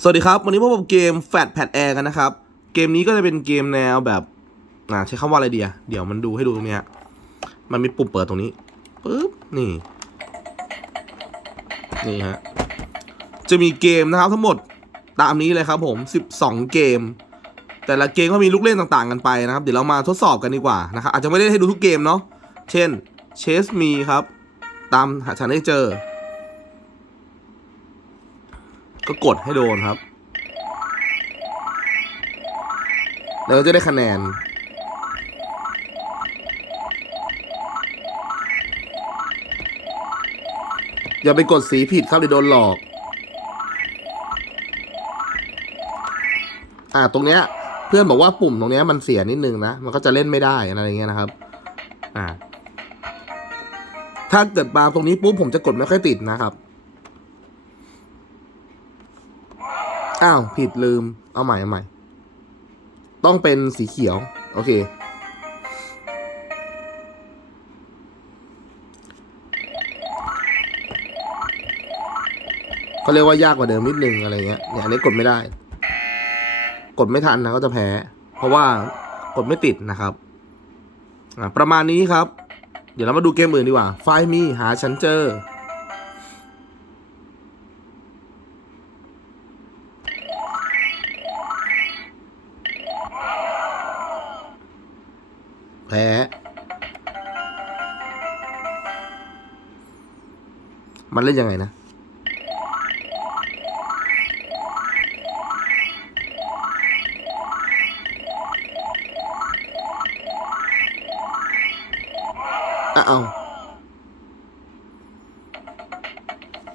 สวัสดีครับ วันนี้พบกับเกม Fat Pad Air กันนะครับ เกมนี้ก็จะเป็นเกมแนวแบบอ่ใช้คำว่าอะไรเดียเดี๋ยวมันดูให้ดูตรงเนี้ยมันมีปุ่มเปิดตรงนี้ปึ๊บนี่ นี่ฮะจะมีเกมนะครับทั้งหมดตามนี้เลยครับผม 12 เกม แต่ละเกมก็มีลูกเล่นต่างๆกันไปนะครับ เดี๋ยวเรามาทดสอบกันดีกว่านะครับอาจจะไม่ได้ให้ดูทุกเกมเนาะเช่น Chess Me ครับ ตามหาฉันให้เจอ ก็กดให้โดนครับ แล้วจะได้คะแนน อย่าไปกดสีผิดครับเดี๋ยวโดนหลอก อ่าตรงเนี้ย เพื่อนบอกว่าปุ่มตรงเนี้ยมันเสียนิดนึงนะ มันก็จะเล่นไม่ได้อะไรเงี้ยนะครับ อ่าถ้าเกิดมาตรงนี้ปุ๊บผมจะกดไม่ค่อยติดนะครับ อ้าว ผิดลืม เอาใหม่เอาใหม่ ต้องเป็นสีเขียว โอเคเขาเรียกว่ายากกว่าเดิมนิดนึงอะไรเงี้ย เนี่ยอันนี้กดไม่ได้ กดไม่ทันนะก็จะแพ้ เพราะว่ากดไม่ติดนะครับประมาณนี้ครับ เดี๋ยวเรามาดูเกมอื่นดีกว่า ไฟมีหาฉันเจอ แพ้มันเล่นยังไงนะอะเอา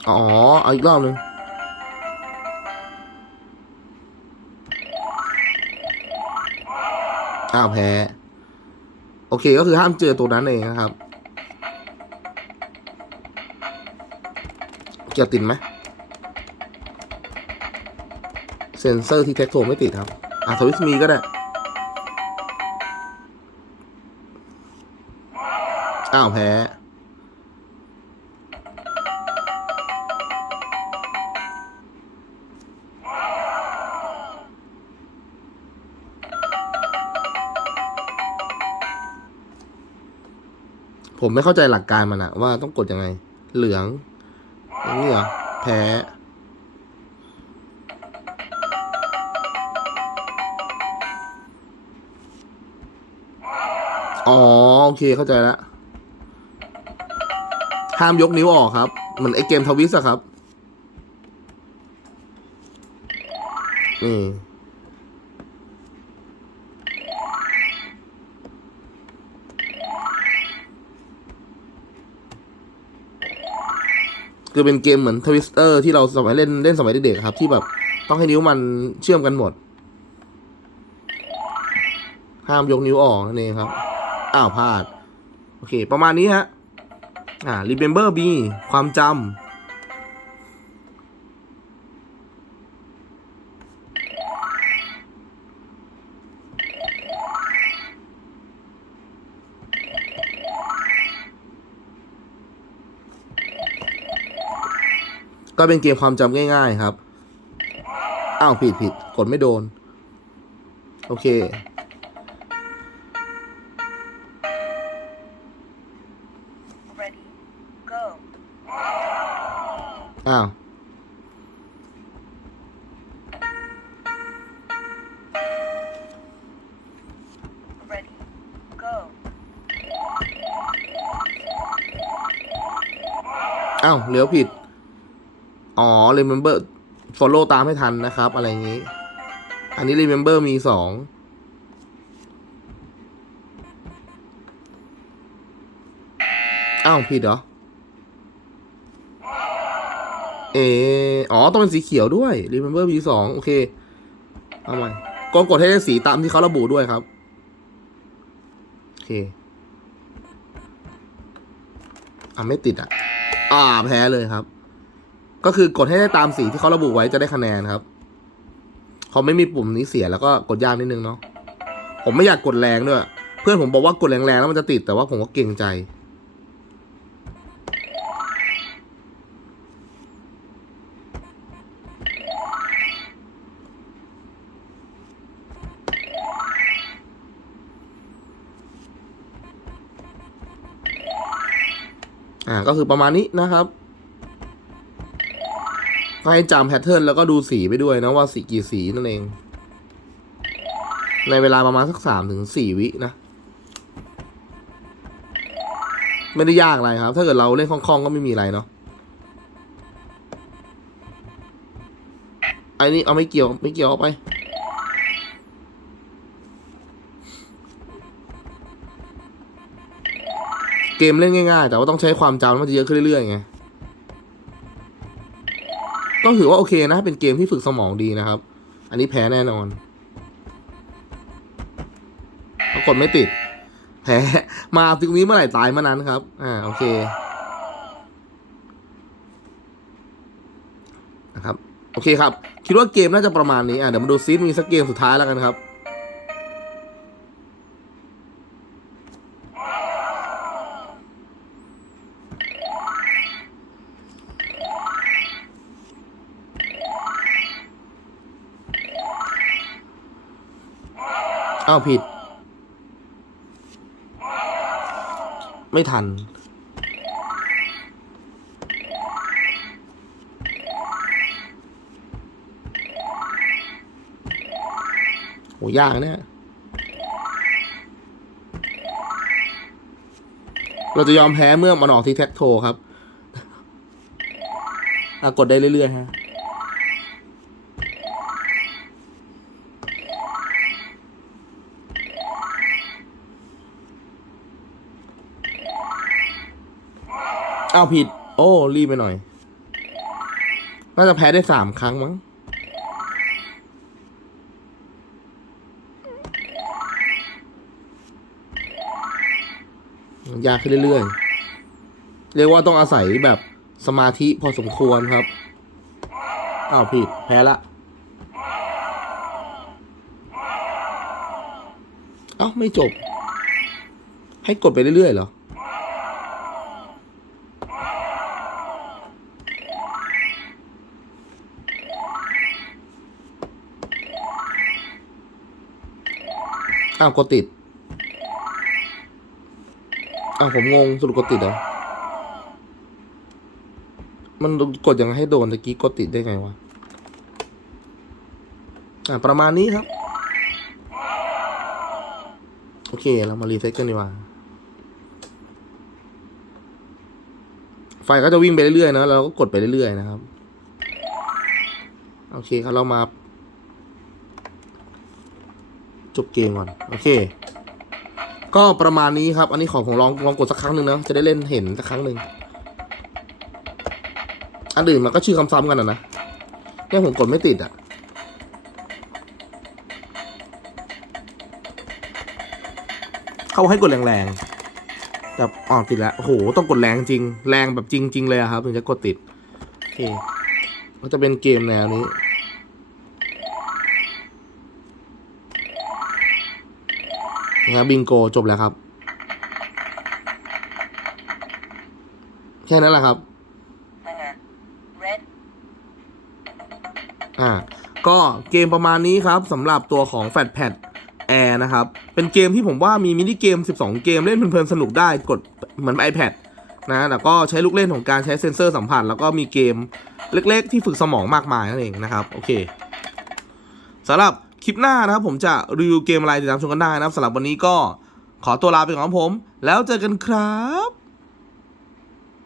อ๋อ เอาอีกรอบนึงอ้าวแพ้ โอเคก็คือห้ามเจอตัวนั้นเองนะครับเกี่ยวติดไหมเซนเซอร์ที่แท็กโทไม่ติดครับอะสวิสมีก็ได้อ้าวแพ้ ผมไม่เข้าใจหลักการมันอะว่าต้องกดยังไง เหลืองอย่างนี้เหรอแพ้อ๋อโอเคเข้าใจแล้วห้ามยกนิ้วออกครับเหมือนไอเกมทวิสอะครับ นี่ คือเป็นเกมเหมือนทวิสเตอร์ที่เราสมัยเล่นเล่นสมัยเด็กๆครับ ที่แบบต้องให้นิ้วมันเชื่อมกันหมด ห้ามยกนิ้วออกนั่นเองครับ อ้าวพลาด โอเค ประมาณนี้ฮะ อ่า remember me ความจำ ก็เป็นเกมความจำง่ายๆครับ อ้าวผิดผิดกดไม่โดน โอเค อ้าว อ้าว เหลียวผิด อ๋อ remember follow ตามให้ทันนะครับ อะไรอย่างนี้ อันนี้ remember มีสองอ้าวผิดเหรอเอออ๋อ ต้องเป็นสีเขียวด้วย remember มีสองโอเคเอาใหม่ก็กดให้ได้สีตามที่เขาระบุด้วยครับ โอเค อะ ไม่ติดอะ อ่า แพ้เลยครับ ก็คือกดให้ได้ตามสีที่เขาระบุไว้จะได้คะแนนครับเขาไม่มีปุ่มนี้เสียแล้วก็กดยากนิดนึงเนาะผมไม่อยากกดแรงด้วยเพื่อนผมบอกว่ากดแรงๆแล้วมันจะติดแต่ว่าผมก็เกรงใจ อ่าก็คือประมาณนี้นะครับ ก็ให้จำแพทเทิร์นแล้วก็ดูสีไปด้วยนะว่าสีกี่สีนั่นเอง ในเวลาประมาณสักสามถึงสี่วินะ ไม่ได้ยากอะไรครับ ถ้าเกิดเราเล่นคล่องๆก็ไม่มีอะไรเนาะไอ้นี่เอาไม่เกี่ยวไม่เกี่ยวเอาไปเกมเล่นง่ายๆ แต่ว่าต้องใช้ความจำมันจะเยอะขึ้นเรื่อยๆไง ต้องถือว่าโอเคนะ เป็นเกมที่ฝึกสมองดีนะครับ อันนี้แพ้แน่นอน ปรากฏไม่ติด แพ้ มาตรงนี้เมื่อไหร่ตายเมื่อนั้นครับ อ่า โอเค นะครับ โอเคครับ คิดว่าเกมน่าจะประมาณนี้ อ่าเดี๋ยวมาดูซิมีสักเกมสุดท้ายแล้วกันครับ อ้าวผิด ไม่ทัน โห ยากเนี่ย เราจะยอมแพ้เมื่อมันออกที่แท็กโทครับอะกดได้เรื่อย ๆ ฮะ เอาผิด โอ้รีบไปหน่อย น่าจะแพ้ได้สามครั้งมั้ง ยากขึ้นเรื่อยๆ เรียกว่าต้องอาศัยแบบสมาธิพอสมควรครับ อ้าวผิด แพ้ละ เอ้า ไม่จบ ให้กดไปเรื่อยๆเหรอ อ้าวกดติดอ้าวผมงงสรุปกดติดเหรอ มันกดยังไงให้โดนตะกี้กดติดได้ไงวะ อ่าประมาณนี้ครับ โอเค เรามารีเซ็ตกันดีกว่า ไฟก็จะวิ่งไปเรื่อยๆนะเราก็กดไปเรื่อยๆนะครับ โอเคครับเรามา จบเกมก่อนโอเค ก็ประมาณนี้ครับ อันนี้ขอผมลองลองกดสักครั้งหนึ่งนะจะได้เล่นเห็นสักครั้งหนึ่งอันอื่นมันก็ชื่อคำซ้ำกันอะนะเนี่ยผมกดไม่ติดอะเขาให้กดแรงๆแบบอ๋อติดแล้วโอ้โหต้องกดแรงจริง แรงแบบจริง ๆ เลยครับถึงจะกดติดโอเคก็จะเป็นเกมแนวนี้ นะครับบิงโกจบแล้วครับ แค่นั้นแหละครับนั่นไง red อ่า ก็เกมประมาณนี้ครับสำหรับตัวของ f a t p a d Air นะครับ เป็นเกมที่ผมว่ามีมินิเกม 12 เกมเล่นเพลินๆสนุกได้กดเหมือน iPad นะแล้วก็ใช้ลูกเล่นของการใช้เซ็นเซอร์สัมผัส แล้วก็มีเกมเล็กๆ ที่ฝึกสมองมากมายนั่นเองนะครับ โอเคสำหรับ คลิปหน้านะครับผมจะรีวิวเกมอะไรติดตามชมกันได้นะครับสำหรับวันนี้ก็ขอตัวลาไปก่อนครับผม แล้วเจอกันครับ